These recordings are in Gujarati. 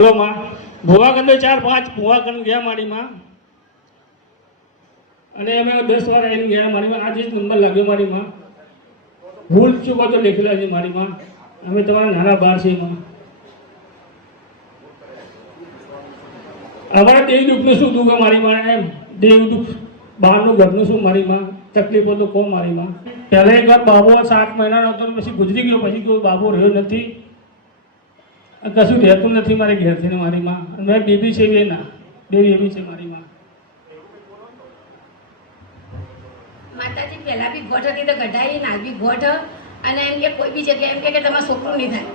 માં ભૂવા કંદો ચાર પાંચ ભૂવા ગયા મારીમાં અને અમે દસ વાર આવીને ગયા મારીમાં આજે જ નંબર લાગ્યો મારીમાં ભૂલ ચૂકો તો લખેલા છે મારીમાં અમે તમારા નાના બાર છે એમાં. અમારા દેવ દુઃખનું શું દુઃખ મારીમાં એમ દેવ દુઃખ. બહારનું ઘરનું શું મારીમાં તકલીફો તો કહો મારીમાં પહેલાં એક વાર બાબો સાત મહિનાનો હતો પછી ગુજરી ગયો, પછી કોઈ બાબો રહ્યો નથી. કશું રહેતું નથી મારે ઘેરથી ને મારી માં અને મારી બેબી છે બે ના બે બેબી છે મારી માં માતાજી પહેલા બી ઘોટ હતી તો કઢાઈ ના બી ઘોટ અને એમ કે કોઈ બી જગ્યાએ એમ કે કે તમારો છોકરું નહીં થાય.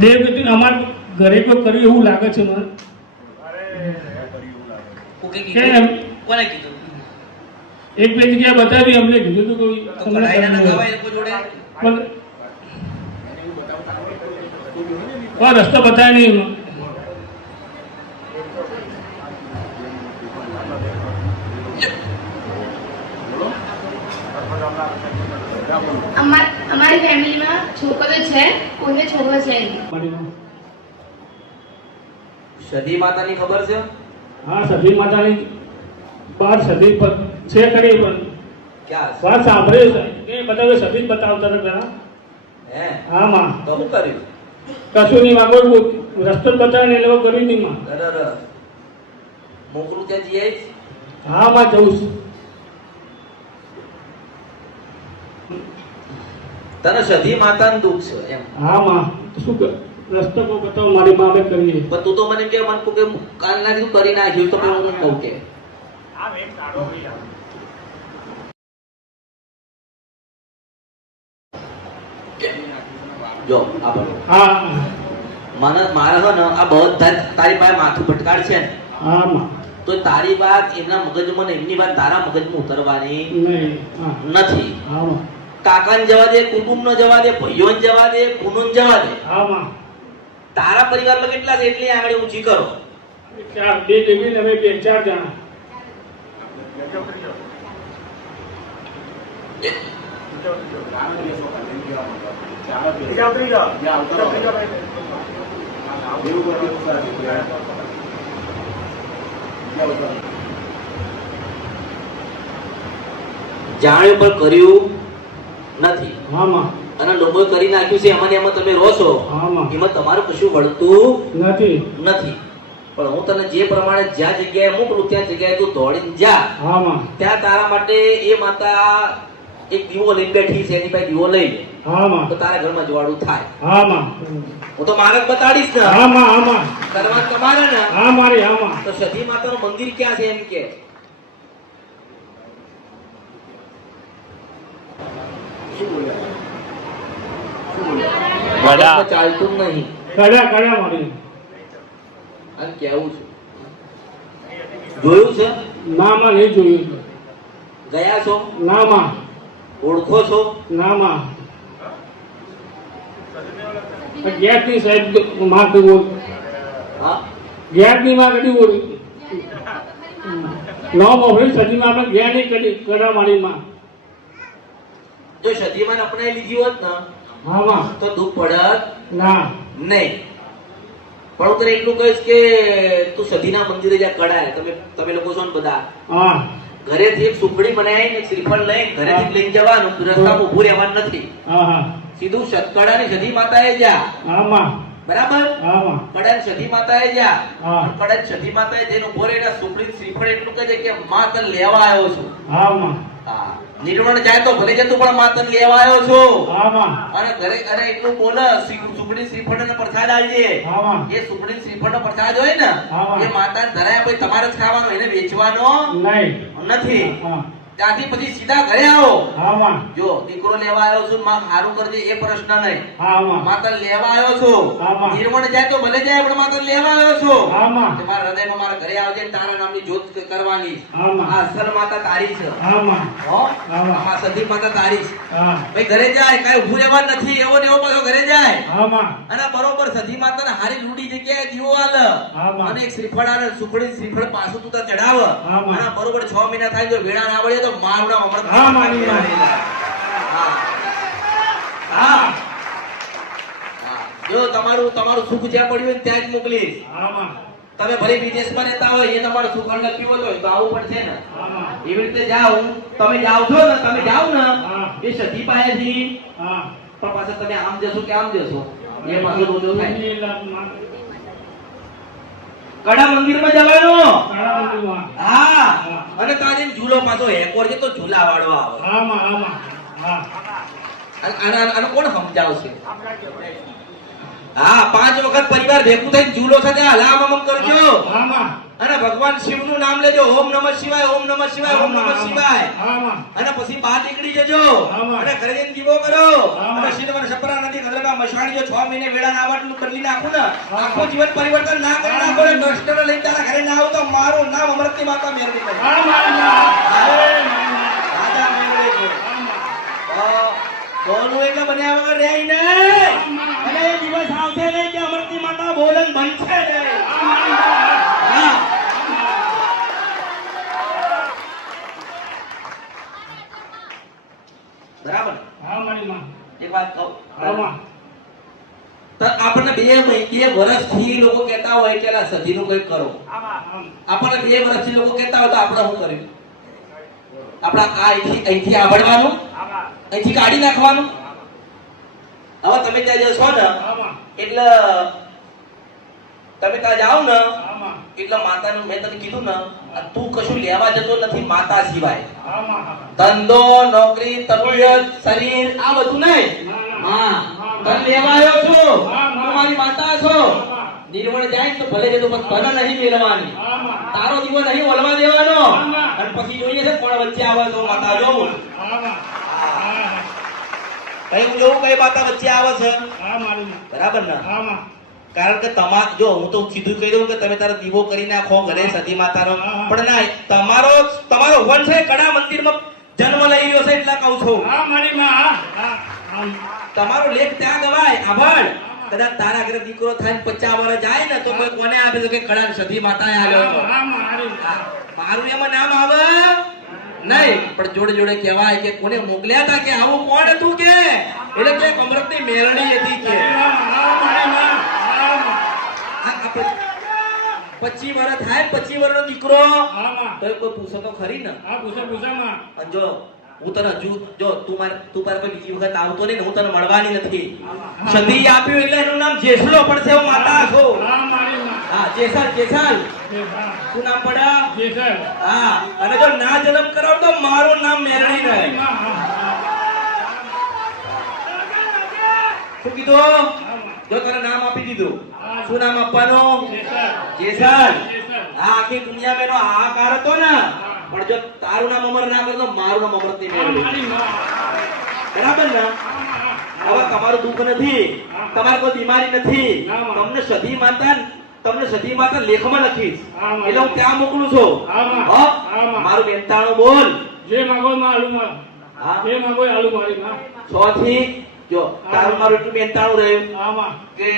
દેવગતિ અમાર ઘરે કોઈ કર્યું એવું લાગે છે. મને કે કોને કીધું? એક બે જગ્યા બતાવી અમને કીધું કોઈ તો જોડે? પણ કોઈ રસ્તો બતાવે નહીં અમાર અમારી ફેમિલીમાં છોકરો છે કોઈને છોકરો છે સતી માતાની ખબર છે? હા સદી માતાની બાર સદી પર છે ખરી પણ? વાત સાંભળે છે. એ બધા સદી બતાવતા હતા હે હા? માં તો શું કર્યું? કશું નહીં માગો રસ્તો બતાવે ને એ લોકો કર્યું નહીં માં. મોકલું ત્યાં જઈ હા માં જવું છું. તને સધી માતાનું દુઃખ છે એમ. હા માં. તો શું કર? રસ્તો કો બતાવ મારી મામે કરીએ. પણ તું તો મને કે મને કોકે કાલના તું કરી નાખ્યું તો હું કહું કે. જો આ બધું. હા. મને મારે હે ને આ બધા તારી પાસે માથું ભટકાડ છે ને. હા તો તારી વાત એમના મગજમાં ને એમની વાત તારા મગજમાં ઉતરવાની નથી. કાકાને જવા દે કુટુંબ નો જવા દે ભાઈઓને જવા દે કુનોન જવા દે. હા માં તારા પરિવારમાં કેટલા છે? એટલી આગળ ઊંચી કરો. બે અમે બે ચાર જણા. જાણ્યું પણ કર્યું નથી. હા માં અને લોકોએ કરી નાખ્યું છે એમાં એમાં તમે રહો છો. એમાં તમારું કશું વળતું નથી. નથી. પણ હું તને જે પ્રમાણે જ્યાં જગ્યાએ મોકલું ત્યાં જગ્યાએ તું દોડીને જા. ત્યાં તારા માટે એ માતા એક દીવો લઈને બેઠી છે એની પાસે દીવો લઈ લે. તો તારા ઘરમાં જોવાડું થાય. હું તો માર્ગ બતાડીશ ને. હા માં હા માં કરવા તમારે ને. હા મારી તો સધી માતાનું મંદિર ક્યાં છે એમ કે? ચાલતું નહીં. કડા કડા મારી. અને કેવું છે? જોયું છે? ના માં નહીં જોયું ગયા છો? ના માં ઓળખો છો? ના માં ગેટની સાહેબમાં કઈ હા. ગેસમાં કદી બોલ નો મોહરી સદી માં આપણે ગયા નહીં કદી કડા મારી માં. જો સદીમાં અપનાવી લીધી હોત ને હા તો દુઃખ પડત ના. નહીં. પણ હું તને એટલું કહીશ કે તું સધીના મંદિરે જ્યાં કડાય તમે તમે લોકો છો ને બધા હા. ઘરેથી એક સુખડી બનાવી ને શ્રીફળ લઈ ઘરેથી લઈને જવાનું રસ્તામાં ઉભું રહેવાનું નથી. હા હા. સીધું સતકડાની સતી માતાએ જા આમાં. બરાબર? કડાની સતી માતાએ જા હા. કડાની સતી માતાએ જઈને ઊભો રહીને સુખડી શ્રીફળ એટલું કહે છે કે માં તને લેવા આવ્યો છું. હા માં. હા નિર્વણ જાય તો ભલે જતું પણ માતન તને લેવા આવ્યો છું અને ઘરે અને એટલું બોલ સુખડી શ્રીફળ ને પ્રસાદ આવજે. એ સુખડી શ્રીફળ નો પ્રસાદ હોય ને એ માતા ધરાયા પછી તમારે ખાવાનો એને વેચવાનો? નથી. ત્યાંથી પછી સીધા ઘરે આવો હા માં જો દીકરો લેવા આવ્યો છું માં સારું કરજે એ પ્રશ્ન નહીં હા માં માતા લેવા આવ્યો છું હા, માં. નિર્મળ જાય તો ભલે જાય પણ માતા લેવા આવ્યો છું હા માં કે મારા હૃદયમાં મારા ઘરે આવજે તારા નામની જોત કરવાની હા માં આ અસલ માતા તારી છે હા માં હો હા, માં. આ સદી માતા તારી છે હા ભાઈ ઘરે જાય કાઈ ઊભું રહેવા નથી એવો ને એવો પાછો ઘરે જાય હા માં અને બરોબર સતી માતાને હારી લૂડી જગ્યાએ દીવો આલ હા, માં. અને એક શ્રીફળ આલે સુખડી શ્રીફળ પાછું તું ચડાવ હા, માં. બરોબર છ મહિના થાય તો વેળા ના આવડે તો મારું નામ હા, માની. હા. જો તમારું તમારું સુખ જ્યાં પડ્યું હોય ત્યાં જ મોકલીશ. તમે ભલે વિદેશમાં રહેતા હોય એ તમારું સુખ નક્કી હોય તો આવું પણ છે ને. એવી રીતે જાઓ. તમે જાઓ છો ને તમે જાઓ ને. એ સધી પાસેથી હા. પણ પાછા તમે આમ જશો કે આમ જશો. એ પાછું બધું થાય. કડા મંદિરમાં જવાનું? હા. હા. અને તારે ઝૂલો પાછો એકોર છે તો ઝૂલા વાળો આવે. આમાં આમાં. હા. આને- આને કોણ સમજાવશે? હા પાંચ વખત પરિવાર ભેગું થઈને ઝૂલો સાથે હલામમ કરજો. આમાં. અને ભગવાન શિવનું નામ લેજો. ઓમ નમઃ શિવાય ઓમ નમઃ શિવાય ઓમ નમઃ શિવાય. અને પછી બહાર નીકળી જજો. અને ઘરે દીવો કરો. અને શીતવન સપરા નદી ગંદરબા મશાણી જો 6 મહિને વેળા ના આવાટલું કરી નાખો ને. આખું જીવન પરિવર્તન ના કરી નાખો ને. ડોક્ટરો લઈને તારા ઘરે ના આવો તો મારું નામ અમરતી માતા મેર કરે બોલું એટલે બન્યા વગર રહે નહીં. અને દિવસ આવશે નહીં કે અમરતી માતા બોલન બનશે નહીં. બરાબર? હા મારી માં. એક વાત કહું? તો આપણને બે બે વર્ષથી લોકો કહેતા હોય કે લા સજીનું કંઈક કરો. આપણને બે વર્ષથી લોકો કહેતા હોય તો આપણે શું કર્યું આપણા આ અહીંથી અહીંથી આવડવાનું? અહીંથી કાઢી નાખવાનું? હવે તમે ત્યાં જશો ને એટલે તમે ત્યાં જાઓ ને એટલે માતાનું મેં તને કીધું ને તું કશું લેવા જતો નથી માતા સિવાય. ધંધો નોકરી તબિયત શરીર આ બધું નહીં. હા. તને લેવા આવ્યો છું. તું મારી માતા છો. નિર્વણ જાય તો ભલે જતો પણ તને નહીં મેળવાની તારો દીવો નહીં ઓલવા દેવાનો. અને પછી જોઈએ છે કોણ વચ્ચે આવે તો માતા આમાં કઈ હું જોઉં કઈ માતા વચ્ચે આવે છે? બરાબર ને? કારણ કે તમા જો હું તો સીધું કહી દઉં કે તમે તારો દીવો કરી નાખો ઘરે સતી માતાનો. પણ ના તમારો તમારો વંશ એ કડા મંદિરમાં જન્મ લઈ રહ્યો છે એટલા કહું છું. હા મારી માં તમારો લેખ ત્યાં ગવાય. આભાર. કદાચ તારા ઘરે દીકરો થાય પચાસ વર્ષ જાય ને તો કોઈ કોને આપે તો કે કડા સતી માતાએ આવ્યો હતો. આ મારી એમાં નામ આવે? નહીં પણ જોડે જોડે કહેવાય કે કોને મોકલ્યા હતા કે આવું કોણ હતું કે? એટલે કે અમૃતની મેળણી હતી કે. આ- આ પ- પચીસ વર્ષ થાય પચીસ વર્ષનો દીકરો. તો કોઈ પૂછો તો ખરી ને? આ પૂછો પૂછો માં જો હું તને હજુ જો તું માર તું મારે કોઈ બીજી વખત આવતો નહીં હું તને મળવાની નથી. સતી આપ્યું એટલે એનું નામ જેસલો પણ છે હું માતા છું. હા જેસલ જેસલ. શું નામ પડા? જેસલ. હા અને જો ના જન્મ કરાવ તો મારું નામ મેરણી રહે. હા. શું કીધું? જો તને નામ આપી દીધું. શું નામ આપવાનું? જે સર જેસલ જે સર આ આખી દુનિયામાં એનો હાહાકાર હતો ને? પણ જો તારું નામ અમર ના કરતો મારું નામ અમર નહીં મેળવ્યું. બરાબર ને? હવે તમારું દુઃખ નથી. તમારે કોઈ બીમારી નથી. તમને સધી માતા તમને સધી માતા લેખમાં લખીશ. એટલે હું ત્યાં મોકલું છું. મારું બેનતાણું બોલ. જે માગો માં આલુ માં. હા? જે માગો આલુ મારી માં. છ થી જો તારું મારું એટલું બેનતાણું રહ્યું આમાં. કે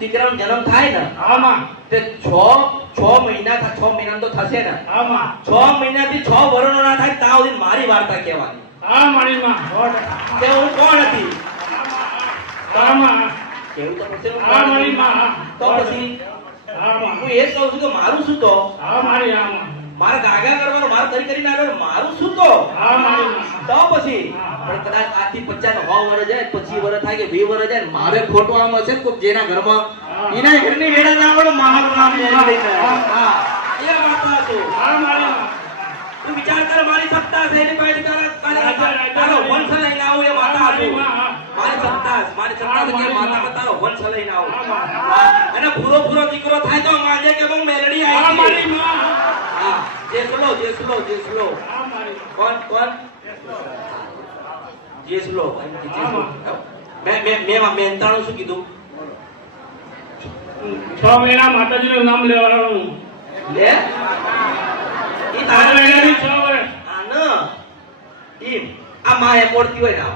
દીકરાનો જન્મ થાય ને આમાં. તે છ છ મહિના થા- છ મહિના તો થશે ને. આમાં. છ મહિનાથી છ વર્ષનો ના થાય ત્યાં સુધી મારી વાર્તા કહેવાની. આ મારી માં કે હું કોણ હતી? આમાં. કેવું તો પછી હા મારી માં તો પછી હું એ કહું છું કે મારું શું તો? આ મારી આમાં. મારે ગાગા કરવાનો મારે કરી કરીને આવ્યો મારું શું તો તો પછી? પણ કદાચ આથી પચાસ હો વર્ષ જાય પછી વર્ષ થાય કે વીસ વર્ષ જાય મારે ખોટો આમ હશે કોક જેના ઘરમાં. એના ઘરની વેડા ના આવડે મારું નામ લઈને હા એ માતા છું હા મારી. તું વિચાર કર મારી સત્તા છે એની પાસે તારા તારા- વંશ લઈને આવું એ માતા છું મારી સત્તા મારી સત્તા કે માતા તારો વંશ લઈને આવું. અને પૂરો પૂરો દીકરો થાય તો માજે કે બહુ મેલડી આવી મારી માં. હા જેસલો જેસલો જેસલો આ મારી કોણ કોણ? જેસલો મેં મેં મેં શું કીધું? છ મહિના માતાજીનું નામ લેવાનું. લે? એ આ તારા છ વર્ષ. આના ઈમ. આ માં એ પડતી હોય ને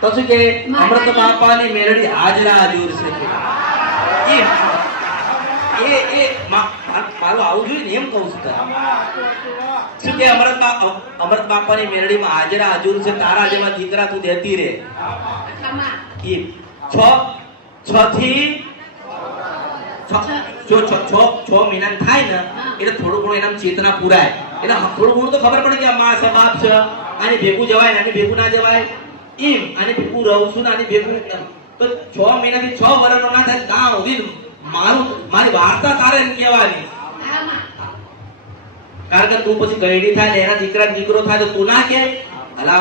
તો શું કે? અમૃત બાપાની મેલડી હાજરા હજુર છે. એ એ મારું આવું જોઈએ એમ કહું છું. શું કે અમૃત અમરત બાપાની મેરડીમાં હાજરા હજુર છે, તારા જેવા દીકરા તું રે. એ, છ થી, છ- છ મહિના થાય ને, એટલે થોડું ઘણું એના ચેતના પુરાય. એટલે થોડું ઘણું તો ખબર પડે કે મા છે, બાપ છે, આની ભેગું જવાય આને ભેગું ના જવાય. એમ, આને ભેગું રહું છું ને, આની ભેગું છ મહિનાથી છ વર્ષનો ના થાય ત્યાં મારું મારી વાર્તા તારે કહેવાની. કારણ કે તું પછી ગયડી થાય એના દીકરા દીકરો થાય તો તું ના કે? અલા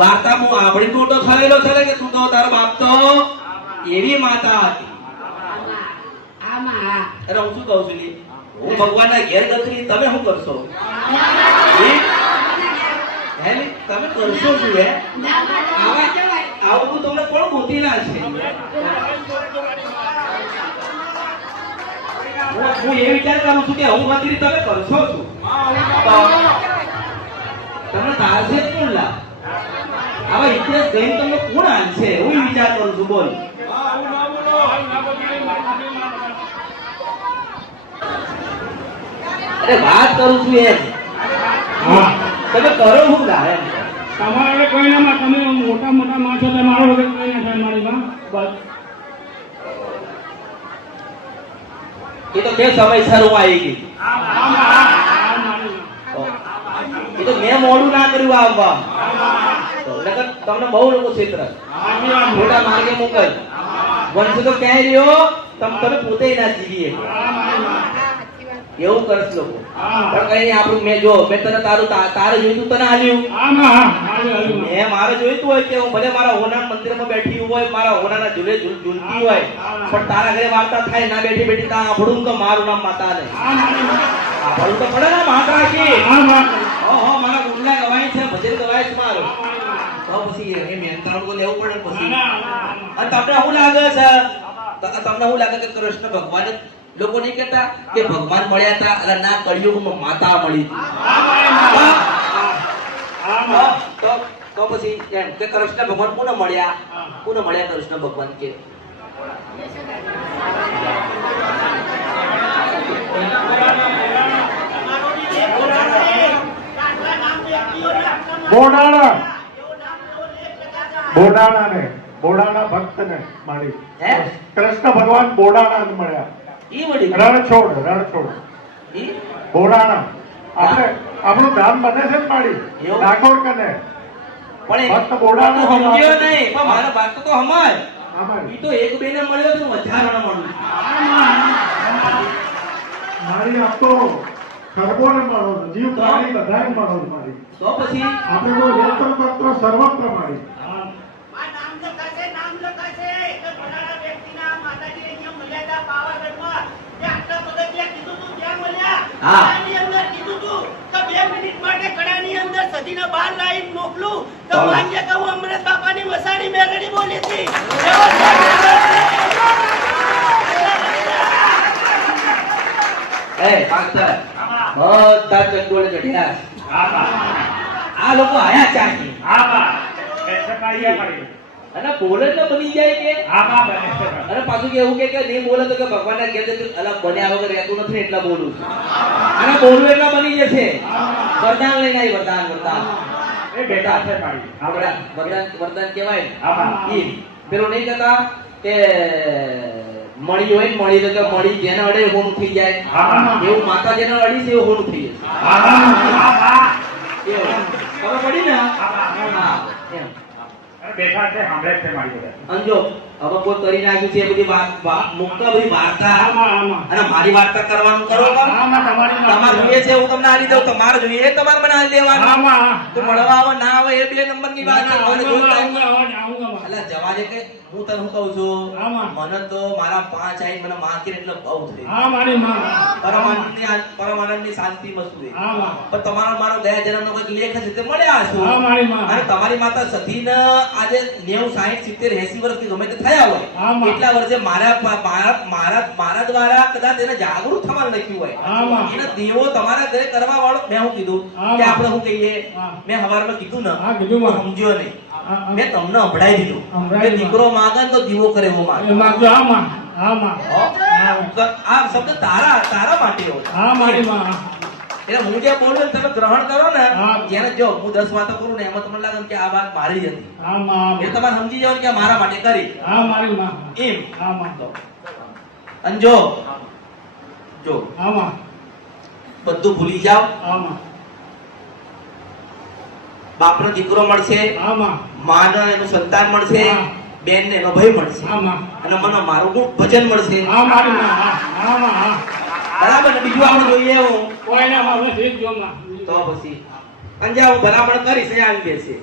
વાર્તા હું આપણી મોટો થયેલો છે કે તું તો તારો બાપ તો એવી માતા હતી. આમાં. હું શું કહું છું? હું ભગવાનના ઘેર ગથરી તમે શું કરશો? તમે કરશો શું હે? આવું તો તમને કોણ ગોતી ના છે? હું હું એ વિચાર કરું છું કે હું ગથરી તમે કરશો તો તમને તારશે જ કોણ લા આવા ઇતિહાસ જૈન તમને કોણ આનશે? હું વિચાર કરું છું બોલ. અરે વાત કરું છું એમ. હા. તમે કરો શું લા એમ. તમારે કોઈ ના તમે મોટા મોટા માણસો છો મારો વગર કોઈ ના થાય મારી બસ. એ તો કે સમયસર હું આવી ગઈ. માં એ તો મેં મોડું ના કર્યું આવવા. નકર તમને બહુ લોકો ક્ષેત્ર. મોટા માર્ગે મોકલ. વંશ તો ક્યાંય રહ્યો? તમે પોતે ના જીવીએ. એવું કરસ લોકો. પણ કઈ નહીં આપણું મેં જો મેં તને તારું તારે જોઈતું તને હા હાલ્યો મેં મારે જોઈતું હોય કે હું ભલે મારા હોના મંદિરમાં બેઠી હોય મારા હોનાના ઝૂલે ઝૂલતી હોય પણ તારા ઘરે વાર્તા થાય ના બેઠી બેઠી તા આભડું તો મારું નામ માતા ને આભડું તો પડે ને માતા કે ઓહો મારા ગુંડલા ગવાય છે ભજન ગવાય છે મારું. તો પછી એ મહેનતાણું તો લેવું પડે પછી. અને તમને શું લાગે છે? તમને શું લાગે કે કૃષ્ણ ભગવાન લોકો નહીં કહેતા કે ભગવાન મળ્યા હતા અને ના કળિયુગમાં માતા મળી. હતી. તો- પછી એમ કે કૃષ્ણ ભગવાન કોને મળ્યા? કોને મળ્યા કૃષ્ણ ભગવાન કે? બોડાણા. બોડાણા ને બોડાણા ભક્ત ને મળી કૃષ્ણ ભગવાન બોડાણા મળ્યા. ઈ વળી રણછોડ રણછોડ. ઈ? બોરાણા. આપણે આપણું ધામ બને છે ને ડાકોર કને. પણ ભક્ત બોડાણા સમજ્યો નહીં પણ મારો વાત તો સમજ ઈ તો એક બે ને મળ્યો તો વધારાનો મળ્યું. મારી આપ તો ખરબો ને મળો જીવ પ્રાણી બધાને મળો મારી. તો પછી? આપણે તો યંત્ર તત્વ સર્વત્ર મારી નામ લખાશે નામ લખાશે એટલે ભણાડા વ્યક્તિના માતાજી અહીંયા મળ્યા હતા પાવાગઢમાં તે આટલા પગથિયાં કીધું તું ત્યાં મળ્યા હા. અંદર કીધું તું કે બે મિનિટ માટે કડાની અંદર સદીના બહાર લાઈન મોકલું તો. માન્ય અમૃત બાપાની વસાડી મેરડી બોલી હતી છે. એ પાંચર બધા ચંડોળે ચઢ્યા આ લોકો આયા ચાહી અને બોલે તો બની જાય કે? અને પાછું કેવું કે કે નહીં બોલે તો કે ભગવાનના ઘેર જતું અલા બન્યા વગર રહેતું નથી એટલા બોલું છું. અને બોલવું એટલા બની જશે. વરદાન લઈને આવી વરદાન વરદાન. એ બેટા આપણે વરદાન વરદાન કહેવાય ને? ઈ. પેલું નહીં કહેતા કે મળી હોય મળી તો કે મળી જેને અડે હોનું થઈ જાય. એવું માતા જેને અડી છે એવું હોનું થઈ જશે. એવું. ખબર પડી? હા બેઠા છે સાંભળે છે મારી જોડે અંજો હવે કોઈ કરી નાખ્યું છે બધી વાત મુક્ત બધી વાર્તા. અને મારી વાર્તા કરવાનું કરો તમારી જોઈએ છે હું તમને આલી દઉં તમારે જોઈએ તમારે મને આલી દેવાનું. તો મળવા આવે ના આવે એ બે નંબરની વાત એટલે મારે જોતા આઉંગા આઉંગા આઉંગા અલા જવા દે કે હું તને શું કહું છું? મને તો મારા પાંચ આઈ મને માર્કેટ એટલે બહુ થઈ હા ની પરમાનંદની શાંતિ વસ્તુ પણ તમારો મારો ગયા જન્મનો કંઈક લેખ છે તે મળ્યા હા હશો અને તમારી માતા સતીને આજે નેવું સાહીઠ સિત્તેર એસી વર્ષથી ગમે તે થયા એટલા વર્ષે મારા મારા મારા મારા દ્વારા કદાચ એને જાગૃત થવાનું લખ્યું હોય. આમાં. દેવો તમારા ઘરે કરવા વાળો મેં શું કીધું કે આપણે શું કહીએ? મેં હવારમાં કીધું ને. સમજ્યો નહીં. મેં તમને સંભળાઈ દીધું. કે દીકરો માગે તો દીવો કરે એવો માગે. આ શબ્દ તારા તારા માટે હા મારી માં એટલે હું જે બોલું ને તમે ગ્રહણ કરો ને ત્યારે જો હું દસ વાતો કરું ને એમાં તમને લાગે કે આ વાત મારી જ હતી. એ તમારે સમજી જવાનું કે મારા માટે કરી. હા મારી માં એમ. હા માં અને જો જો હા માં. બધું ભૂલી જાઓ. હા માં. બાપનો દીકરો મળશે. હા માં. માનો એનું સંતાન મળશે. બેન ને એનો ભાઈ મળશે. હા માં. અને મને મારું ભજન મળશે. બરાબર બીજું આપણે જોઈએ હું. કોઈને હવે તો પછી અંજા હું ભલામણ કરીશ અહીંયા આવી બેસે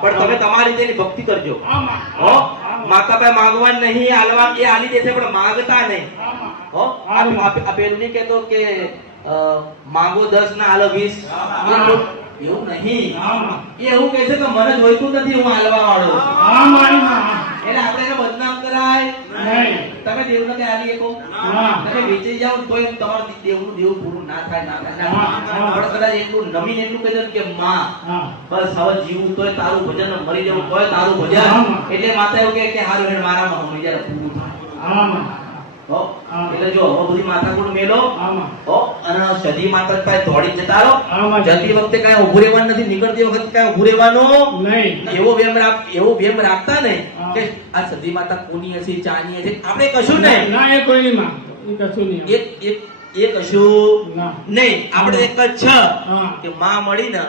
પણ તમે તમારી રીતે ભક્તિ કરજો. હો માતા પાસે માંગવા નહીં હાલવા એ હાલી દેશે પણ માંગતા નહીં. હા માં. હો આ આ- આ પેલું નહીં કેતો કે માંગો દસ ના હાલો વીસ. એવું નહીં. હા એ એવું કહે છે કે મને જોઈતું નથી હું હાલવા વાળો છું. હા મારી માં. એટલે આપણે એને બદનામ કરાય? નહીં. તમે દેવને કે આલી એકો તમે વેચી જાવ તો એમ તમારું દેવનું દેવ પૂરું ના થાય ના થાય. પણ કદાચ એટલું નવીન એટલું કહી દઉં કે માં બસ હવે જીવું તોય તારું ભજન મરી જવું તોય તારું ભજન. એટલે માતા એવું કે કે હારું હેડ મારામાં હું જયારે પૂરું થાય. એટલે જો હવે બધી માથાકૂટ મેલો હા અને સદી માતા પાસે દોડી જતા રહો. જતી વખતે કાંઈ રહેવાનું નથી નીકળતી વખતે કાંઈ રહેવાનું? નહીં. એવો વેમ રાખ એવો વેમ રાખતા ને કે આ સદી માતા કોની હશે ચાની હશે? આપણે કશું નહીં. ના એ કોઈ નહીં માં કશું નહીં. એક એક એ કશું નહીં. આપણે એક જ છે. કે માં મળી ને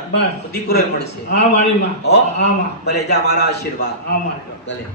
દીકરો મળશે. હા મારી માં. હા? માં. ભલે જા મારા આશીર્વાદ. હા મારી. ભલે.